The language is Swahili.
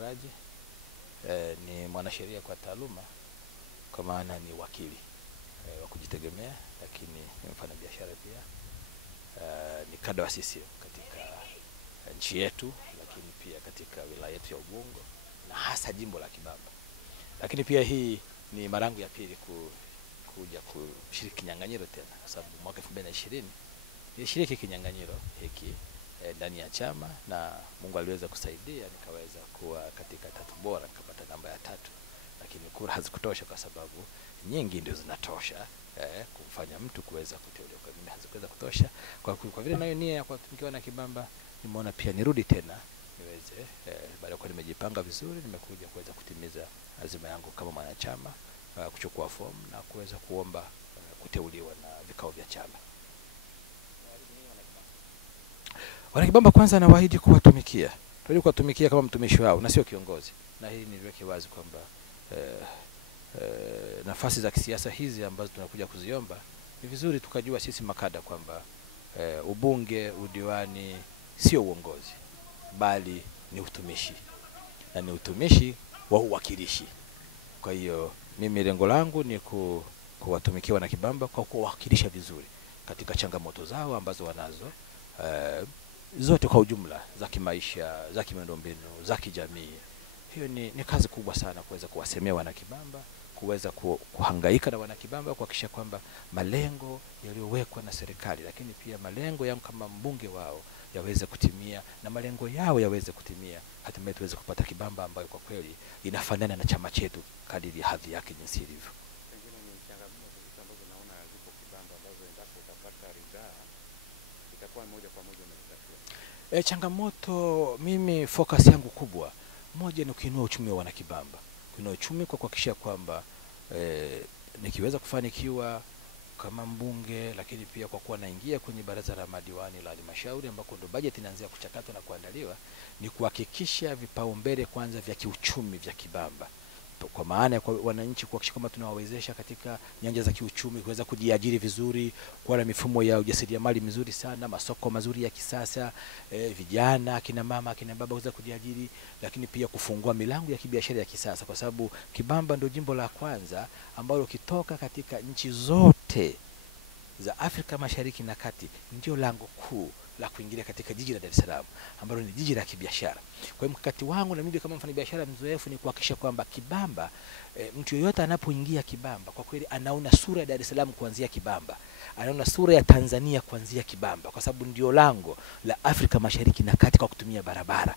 Raji. Ni mwanasheria kwa taaluma, kwa maana ni wakili wa kujitegemea, lakini ni mfanyabiashara pia. Ni kada wa CCM katika nchi yetu, lakini pia katika wilaya yetu ya Ubungo na hasa jimbo la Kibamba. Lakini pia hii ni mara yangu ya pili kuja kushiriki kinyang'anyiro tena, kwa sababu mwaka 2020 nilishiriki kinyang'anyiro hiki ndani ya chama, na Mungu aliweza kusaidia nikaweza kuwa katika 3 bora, nikapata namba ya 3, lakini kura hazikutosha kwa sababu nyingi ndio zinatosha kumfanya mtu kuweza kuteuliwa. Kwa mimi hazikuweza kutosha, kwa vile nayo nia ya kutumikiwa na Kibamba, nimeona pia nirudi tena niweze baada ya kuwa nimejipanga vizuri, nimekuja kuweza kutimiza azima yangu kama mwanachama, kuchukua fomu na kuweza kuomba kuteuliwa na vikao vya chama. Wanakibamba kwanza nawaahidi kuwatumikia. Tunaahidi kuwatumikia kama mtumishi wao na sio kiongozi. Na hili niliweke wazi kwamba nafasi za kisiasa hizi ambazo tunakuja kuziomba, ni vizuri tukajua sisi makada kwamba ubunge, udiwani sio uongozi, bali ni utumishi. Na ni utumishi wa uwakilishi. Kwa hiyo mimi lengo langu ni kuwatumikia Wanakibamba kwa kuwakilisha vizuri katika changamoto zao ambazo wanazo, zote kwa ujumla, za kimaisha, za kimiundombinu, za kijamii. Hiyo ni kazi kubwa sana kuweza kuwasemea Wanakibamba, kuweza kuhangaika na Wanakibamba kuhakikisha kwamba malengo yaliyowekwa na serikali, lakini pia malengo yangu kama mbunge wao yaweze kutimia, na malengo yao yaweze kutimia, hatimaye tuweze kupata Kibamba ambayo kwa kweli inafanana na chama chetu kadiri hadhi yake jinsi ilivyo. Pengine ni changamoto ambazo naona zipo Kibamba ambazo endapo utapata ridhaa itakuwa moja kwa moja umezitatua. Changamoto, mimi focus yangu kubwa moja ni kuinua uchumi wa Wanakibamba. Kuinua uchumi kwa kuhakikisha kwamba nikiweza kufanikiwa kama mbunge, lakini pia kwa kuwa naingia kwenye baraza la madiwani la halmashauri ambako ndo budget inaanza kuchakatwa na kuandaliwa, ni kuhakikisha vipaumbele kwanza vya kiuchumi vya Kibamba, kwa maana ya wananchi, kuhakikisha kwamba tunawawezesha katika nyanja za kiuchumi kuweza kujiajiri vizuri, kuwa na mifumo ya ujasiriamali mizuri sana, masoko mazuri ya kisasa, vijana, kina mama, kina baba kuweza kujiajiri, lakini pia kufungua milango ya kibiashara ya kisasa, kwa sababu Kibamba ndio jimbo la kwanza ambalo ukitoka katika nchi zote za Afrika Mashariki na Kati ndio lango kuu la kuingilia katika jiji la Dar es Salaam ambalo ni jiji la kibiashara. Kwa hiyo mkakati wangu na mimi kama mfanyabiashara mzoefu ni kuhakikisha kwamba Kibamba, mtu yeyote anapoingia Kibamba kwa kweli anaona sura ya Dar es Salaam kuanzia Kibamba, anaona sura ya Tanzania kuanzia Kibamba, kwa sababu ndio lango la Afrika Mashariki na Kati kwa kutumia barabara.